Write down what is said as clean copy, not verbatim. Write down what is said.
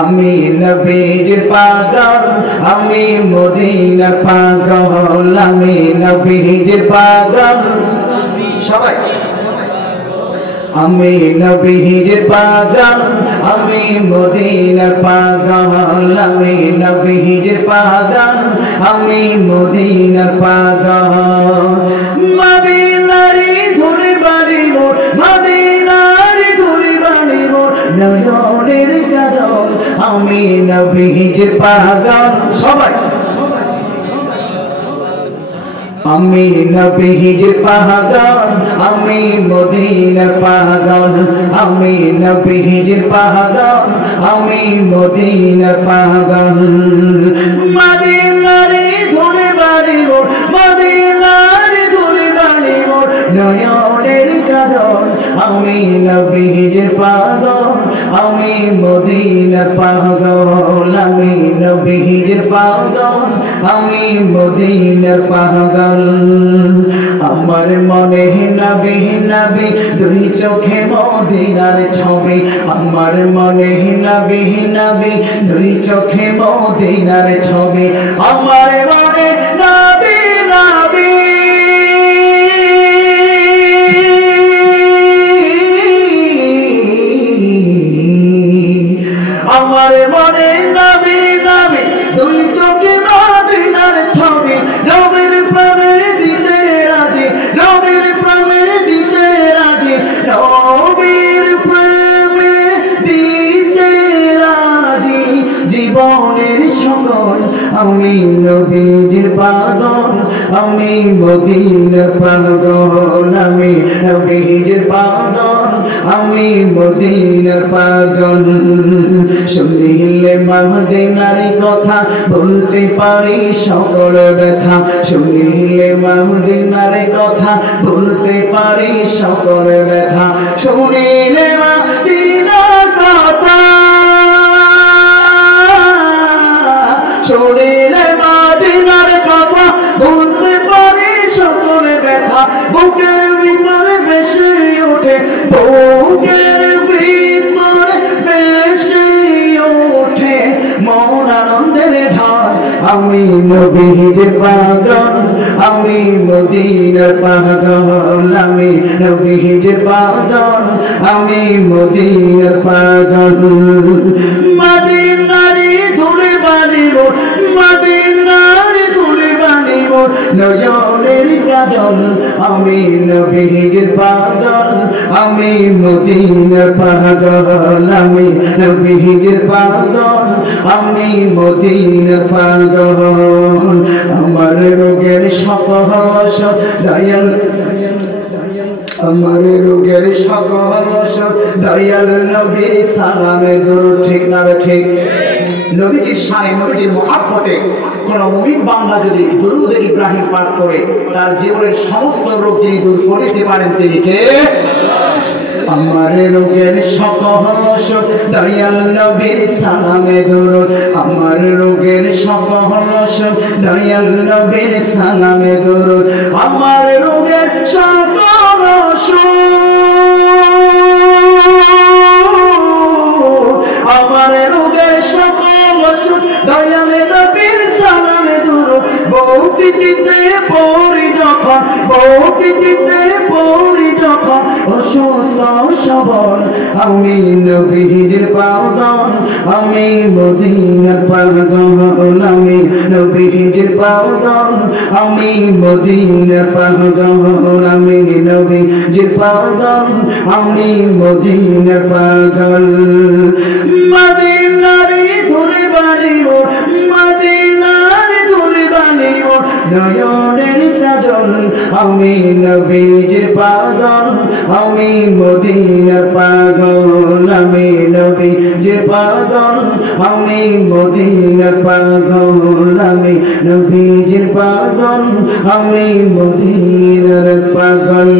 আমি নবীজির পাগল আমি মদিনার পাগল আমি নবীজির পাগল সবাই আমি নবীজির পাগল আমি মদিনার পাগল আমি নবীজির পাগল আমি মদিনার পাগল মদিনারি ধরে বাড়ি মোর মদিনারি ধরে বাড়ি মোর নয়নের কাজল আমি নবীজির পাগল সবাই আমি নবীজির পাগল আমি মদিনার পাগল আমি নবীজির পাগল আমি মদিনার পাগল মদিনারে ধরে বাড়ি মোর মদিনারে ধরে বাড়ি মোর নয়নের কাজল আমি নবীজির পাগল আমি মদিনার পাগল আমি নবীজির পাগল আমি মদিনার পাগল আমার মনে নবী নবী দুই চোখে মদিনার ছবি আমার মনে নবী নবী দুই চোখে মদিনার ছবি আমার মনে নবী নবী আমার মনে নবী নবী দুই চোখে মদিনার ছবি নবীর প্রেমে দিতে রাজি নবীর প্রেমে দিতে রাজি নবীর প্রেমে দিতে রাজি জীবনের সকল আমি নবীজির পাগল আমি মদিনার পাগল আমি নবীজির পাগল আমি মদিনার পাগল শুনিলে মদিনার কথা বলতে পারি সকল ব্যথা শুনিলে মদিনার কথা বলতে পারি সকল ব্যথা শুনিলে মদিনার কথা শুনিলে মদিনার কথা বলতে পারি সকল ব্যথা বুকের ভিতরে বেশি ওঠে বুকের ভিতরে বেশি ওঠে মন আনন্দের ঢাল আমি নবীজির পাগল আমি মদিনার পাগল আমি নবীজির পাগল আমি মদিনার পাগল মদিনারি ধরে বানিব মদিনারি ধরে বানিব নয়নের কাজল আমি নবীজির পাগল আমি মদিনার পাগল আমি নবীজির পাগল আমি মদিনার পাগল আমার রোগের সকল দয়াল আমার রোগের সকল দয়াল নবী সালামে দরুদ ঠিক না ঠিক নবীজির শানে নবীজির মহব্বতে কোন মুমিন বান্দা যদি দরুদ ইব্রাহিম পাঠ করে তার জীবনের সমস্ত রোগ যিনি দূর করে দিতে পারেন তিনি কে আমার রোগের সকল দয়াল নবীর সালামে দরুদ আমার রোগের সকল দয়াল নবীর সালামে দরুদ আমার রোগের সকল আমার রোগের সকল দয়াল নবীর সালামে দরুদ বহুতি চিত্তে পড়ি যখন বহুতি চিত্তে পড়ি যখন অসুস্থ সবল আমি নবীজির পাগল আমি মদিনার পাগল আমি নবীজির পাগল আমি মদিনার পাগল আমি নবীজির পাগল আমি মদিনার পাগল মদিনারি ধরে বাড়িব মদিনারি ধরে বাড়িব নয়নের কাজল আমি নবীজির পাগল আমি মদিনার পাগল আমি নবীজির পাগল আমি মদিনার পাগল আমি নবীজির পাগল আমি মদিনার পাগল।